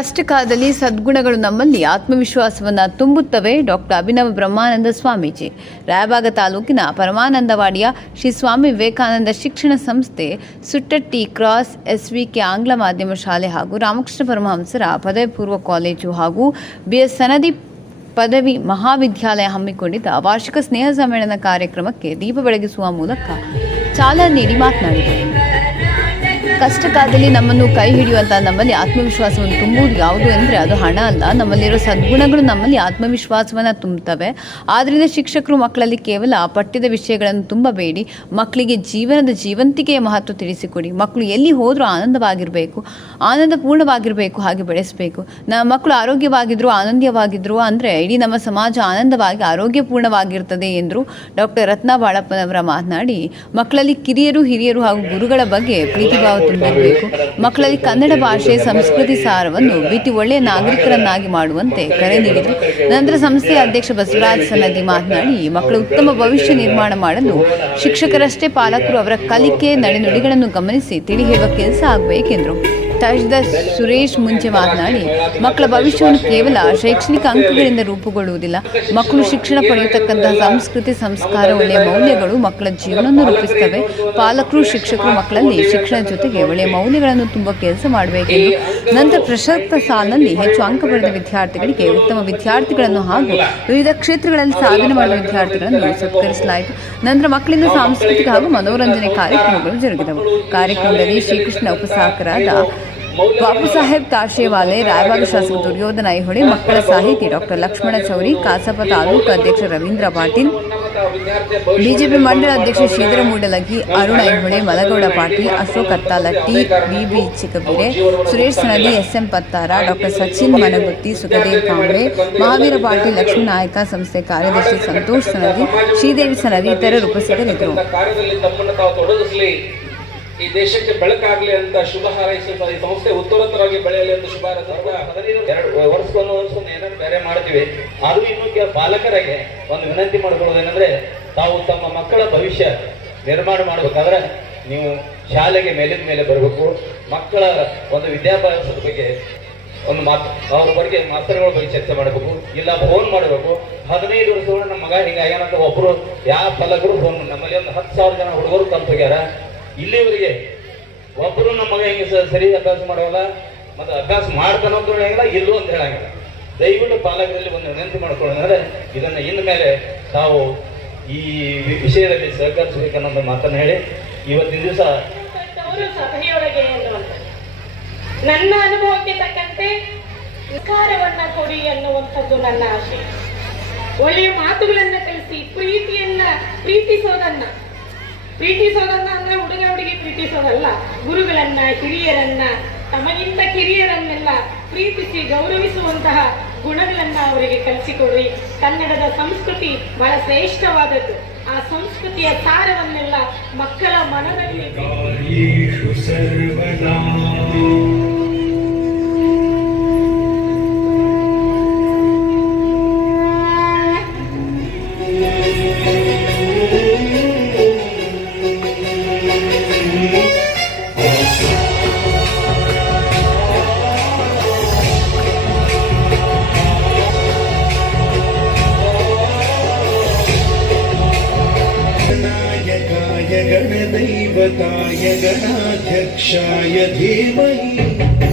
ಕಷ್ಟಕಾಲದಲ್ಲಿ ಸದ್ಗುಣಗಳು ನಮ್ಮಲ್ಲಿ ಆತ್ಮವಿಶ್ವಾಸವನ್ನು ತುಂಬುತ್ತವೆ. ಡಾಕ್ಟರ್ ಅಭಿನವ ಬ್ರಹ್ಮಾನಂದ ಸ್ವಾಮೀಜಿ. ರಾಯಬಾಗ ತಾಲೂಕಿನ ಪರಮಾನಂದವಾಡಿಯ ಶ್ರೀ ಸ್ವಾಮಿ ವಿವೇಕಾನಂದ ಶಿಕ್ಷಣ ಸಂಸ್ಥೆ, ಸುಟ್ಟಟ್ಟಿ ಕ್ರಾಸ್ SVK ಆಂಗ್ಲ ಮಾಧ್ಯಮ ಶಾಲೆ ಹಾಗೂ ರಾಮಕೃಷ್ಣ ಪರಮಹಂಸರ ಪದವಿ ಪೂರ್ವ ಕಾಲೇಜು ಹಾಗೂ BS ಸನದಿ ಪದವಿ ಮಹಾವಿದ್ಯಾಲಯ ಹಮ್ಮಿಕೊಂಡಿದ್ದ ವಾರ್ಷಿಕ ಸ್ನೇಹ ಸಮ್ಮೇಳನ ಕಾರ್ಯಕ್ರಮಕ್ಕೆ ದೀಪ ಬೆಳಗಿಸುವ ಮೂಲಕ ಚಾಲನೆ ನೀಡಿ ಮಾತನಾಡಿದರು. ಕಷ್ಟಕಾಲದಲ್ಲಿ ನಮ್ಮನ್ನು ಕೈ ಹಿಡಿಯುವಂಥ ನಮ್ಮಲ್ಲಿ ಆತ್ಮವಿಶ್ವಾಸವನ್ನು ತುಂಬುವುದು ಯಾವುದು ಅಂದರೆ ಅದು ಹಣ ಅಲ್ಲ. ನಮ್ಮಲ್ಲಿರೋ ಸದ್ಗುಣಗಳು ನಮ್ಮಲ್ಲಿ ಆತ್ಮವಿಶ್ವಾಸವನ್ನು ತುಂಬುತ್ತವೆ. ಆದ್ದರಿಂದ ಶಿಕ್ಷಕರು ಮಕ್ಕಳಲ್ಲಿ ಕೇವಲ ಪಠ್ಯದ ವಿಷಯಗಳನ್ನು ತುಂಬಬೇಡಿ, ಮಕ್ಕಳಿಗೆ ಜೀವನದ ಜೀವಂತಿಕೆಯ ಮಹತ್ವ ತಿಳಿಸಿಕೊಡಿ. ಮಕ್ಕಳು ಎಲ್ಲಿ ಹೋದರೂ ಆನಂದಪೂರ್ಣವಾಗಿರಬೇಕು, ಹಾಗೆ ಬೆಳೆಸಬೇಕು. ನಮ್ಮ ಮಕ್ಕಳು ಆರೋಗ್ಯವಾಗಿದ್ದರು, ಆನಂದವಾಗಿದ್ದರು ಅಂದರೆ ಇಡೀ ನಮ್ಮ ಸಮಾಜ ಆನಂದವಾಗಿ ಆರೋಗ್ಯಪೂರ್ಣವಾಗಿರ್ತದೆ ಎಂದರು. ಡಾಕ್ಟರ್ ರತ್ನ ಬಾಳಪ್ಪನವರ ಮಾತನಾಡಿ, ಮಕ್ಕಳಲ್ಲಿ ಕಿರಿಯರು, ಹಿರಿಯರು ಹಾಗೂ ಗುರುಗಳ ಬಗ್ಗೆ ಪ್ರೀತಿಭಾವ ತುಂಬಬೇಕು. ಮಕ್ಕಳಲ್ಲಿ ಕನ್ನಡ ಭಾಷೆ, ಸಂಸ್ಕೃತಿ ಸಾರವನ್ನು ಬಿತ್ತಿ ಒಳ್ಳೆಯ ನಾಗರಿಕರನ್ನಾಗಿ ಮಾಡುವಂತೆ ಕರೆ ನೀಡಿದರು. ನಂತರ ಸಂಸ್ಥೆಯ ಅಧ್ಯಕ್ಷ ಬಸವರಾಜ ಸನದಿ ಮಾತನಾಡಿ, ಮಕ್ಕಳ ಉತ್ತಮ ಭವಿಷ್ಯ ನಿರ್ಮಾಣ ಮಾಡಲು ಶಿಕ್ಷಕರಷ್ಟೇ ಪಾಲಕರು ಅವರ ಕಲಿಕೆ, ನಡೆನುಡಿಗಳನ್ನು ಗಮನಿಸಿ ತಿಳಿ ಹೇಳುವ ಕೆಲಸ ಆಗಬೇಕೆಂದರು. ತಹಶೀಲ್ದಾರ್ ಸುರೇಶ್ ಮುಂಚೆ ಮಾತನಾಡಿ, ಮಕ್ಕಳ ಭವಿಷ್ಯವನ್ನು ಕೇವಲ ಶೈಕ್ಷಣಿಕ ಅಂಕಗಳಿಂದ ರೂಪುಗೊಳ್ಳುವುದಿಲ್ಲ. ಮಕ್ಕಳು ಶಿಕ್ಷಣ ಪಡೆಯತಕ್ಕಂತಹ ಸಂಸ್ಕೃತಿ, ಸಂಸ್ಕಾರ, ಒಳ್ಳೆಯ ಮೌಲ್ಯಗಳು ಮಕ್ಕಳ ಜೀವನವನ್ನು ರೂಪಿಸುತ್ತವೆ. ಪಾಲಕರು, ಶಿಕ್ಷಕರು ಮಕ್ಕಳಲ್ಲಿ ಶಿಕ್ಷಣದ ಜೊತೆಗೆ ಒಳ್ಳೆಯ ಮೌಲ್ಯಗಳನ್ನು ತುಂಬುವ ಕೆಲಸ ಮಾಡಬೇಕೆಂದು. ನಂತರ ಪ್ರಸಕ್ತ ಸಾಲಿನಲ್ಲಿ ಹೆಚ್ಚು ಅಂಕ ಪಡೆದ ವಿದ್ಯಾರ್ಥಿಗಳಿಗೆ ಉತ್ತಮ ವಿದ್ಯಾರ್ಥಿಗಳನ್ನು ಹಾಗೂ ವಿವಿಧ ಕ್ಷೇತ್ರಗಳಲ್ಲಿ ಸಾಧನೆ ಮಾಡುವ ವಿದ್ಯಾರ್ಥಿಗಳನ್ನು ಸತ್ಕರಿಸಲಾಯಿತು. ನಂತರ ಮಕ್ಕಳಿಂದ ಸಾಂಸ್ಕೃತಿಕ ಹಾಗೂ ಮನೋರಂಜನೆ ಕಾರ್ಯಕ್ರಮಗಳು ಜರುಗಿದವು. ಕಾರ್ಯಕ್ರಮದಲ್ಲಿ ಶ್ರೀಕೃಷ್ಣ ಉಪಸಾಕರಾದ ಬಾಪು ಸಾಹೇಬ್ ತಾಶೇವಾಲೆ, ರಾಯಬಾಗ ಶಾಸಕ ದುರ್ಯೋಧನ ಐಹೊಳೆ, ಮಕ್ಕಳ ಸಾಹಿತಿ ಡಾಕ್ಟರ್ ಲಕ್ಷ್ಮಣ ಚೌರಿ, ಕಾಸಪ ತಾಲೂಕು ಅಧ್ಯಕ್ಷ ರವೀಂದ್ರ ಪಾಟೀಲ್, ಬಿಜೆಪಿ ಮಂಡಲ ಅಧ್ಯಕ್ಷ Shridhara Mudalagi, Arun Aihole, Malagouda Patil, Ashok Attalatti, BB Chikkabire, Suresh Sanadi, SM Pattar, doctor Sachin Managutti, Sukhdev Kamble, Mahaveera Patil, Lakshmi Nayaka ಸಂಸ್ಥೆ ಕಾರ್ಯದರ್ಶಿ ಸಂತೋಷ್ ಸನದಿ, ಶ್ರೀದೇವಿ ಸನದಿ ಇತರರು ಉಪಸ್ಥಿತರಿದ್ದರು. ಈ ದೇಶಕ್ಕೆ ಬೆಳಕಾಗಲಿ ಅಂತ ಶುಭ ಹಾರೈಸುತ್ತಾ ಈ ಸಂಸ್ಥೆ ಉತ್ತರೋತ್ತರವಾಗಿ ಬೆಳೆಯಲಿ ಅಂತ ಶುಭ ಹಾರೈಸುತ್ತಾ 15 ವರ್ಷಕ್ಕೊಂದು ಏನಾದ್ರು ಬೇರೆ ಮಾಡ್ತೀವಿ. ಅದು ಇನ್ನು ಪಾಲಕರಿಗೆ ಒಂದು ವಿನಂತಿ ಮಾಡ್ಕೊಳ್ಳೋದೇನೆಂದ್ರೆ, ತಾವು ತಮ್ಮ ಮಕ್ಕಳ ಭವಿಷ್ಯ ನಿರ್ಮಾಣ ಮಾಡಬೇಕಾದ್ರೆ ನೀವು ಶಾಲೆಗೆ ಮೇಲಿನ ಮೇಲೆ ಬರಬೇಕು. ಮಕ್ಕಳ ಒಂದು ವಿದ್ಯಾಭ್ಯಾಸದ ಬಗ್ಗೆ ಒಂದು ಅವ್ರ ಬಗ್ಗೆ ಮಾಸ್ತರ್ಗಳ ಬಗ್ಗೆ ಚರ್ಚೆ ಮಾಡಬೇಕು, ಇಲ್ಲ ಫೋನ್ ಮಾಡಬೇಕು. 15 ವರ್ಷಗಳು ನಮ್ಮ ಮಗ ಹಿಂಗಾಗ್ಯಾನಂತ ಒಬ್ಬರು ಯಾವ ಪಾಲಕರು ಫೋನ್, ನಮ್ಮಲ್ಲಿ ಒಂದು 10,000 ಜನ ಹುಡುಗರು ಕಲ್ತು ಹೋಗ್ಯಾರ. ಇಲ್ಲಿವರೆಗೆ ಒಬ್ಬರು ನಮ್ಮ ಮಗ ಹಿಂಗೆ ಸರಿ ಅಭ್ಯಾಸ ಮಾಡೋಲ್ಲ, ಮತ್ತು ಅಭ್ಯಾಸ ಮಾಡ್ತಾನಂತ ಹೇಳಂಗಿಲ್ಲ, ಇಲ್ಲೂ ಅಂತ ಹೇಳಂಗಿಲ್ಲ. ದಯವಿಟ್ಟು ಪಾಲಕರಲ್ಲಿ ಒಂದು ವಿನಂತಿ ಮಾಡ್ಕೊಳ್ಳೋದಂದ್ರೆ, ಇದನ್ನು ಇನ್ನು ಮೇಲೆ ತಾವು ಈ ವಿಷಯದಲ್ಲಿ ಸಹಕರಿಸಬೇಕನ್ನೋದು ಮಾತನ್ನು ಹೇಳಿ ಇವತ್ತಿನ ದಿವಸ ಸಭೆಯೊಳಗೆ ನನ್ನ ಅನುಭವಕ್ಕೆ ತಕ್ಕಂತೆ ವಿಕಾರವನ್ನ ಕೊಡಿ ಅನ್ನುವಂಥದ್ದು ನನ್ನ ಆಶೆ. ಒಳ್ಳೆಯ ಮಾತುಗಳನ್ನ ಕಲಿಸಿ ಪ್ರೀತಿಸೋದನ್ನ ಅಂದ್ರೆ ಹುಡುಗಿ ಪ್ರೀತಿಸೋದಲ್ಲ, ಗುರುಗಳನ್ನ, ಹಿರಿಯರನ್ನ, ತಮಗಿಂತ ಕಿರಿಯರನ್ನೆಲ್ಲ ಪ್ರೀತಿಸಿ ಗೌರವಿಸುವಂತಹ ಗುಣಗಳನ್ನ ಅವರಿಗೆ ಕಲಿಸಿಕೊಡ್ರಿ. ಕನ್ನಡದ ಸಂಸ್ಕೃತಿ ಬಹಳ ಶ್ರೇಷ್ಠವಾದದ್ದು. ಆ ಸಂಸ್ಕೃತಿಯ ಸಾರವನ್ನೆಲ್ಲ ಮಕ್ಕಳ ಮನದಲ್ಲಿ गणदैवताय गणाध्यक्षाय धीमहि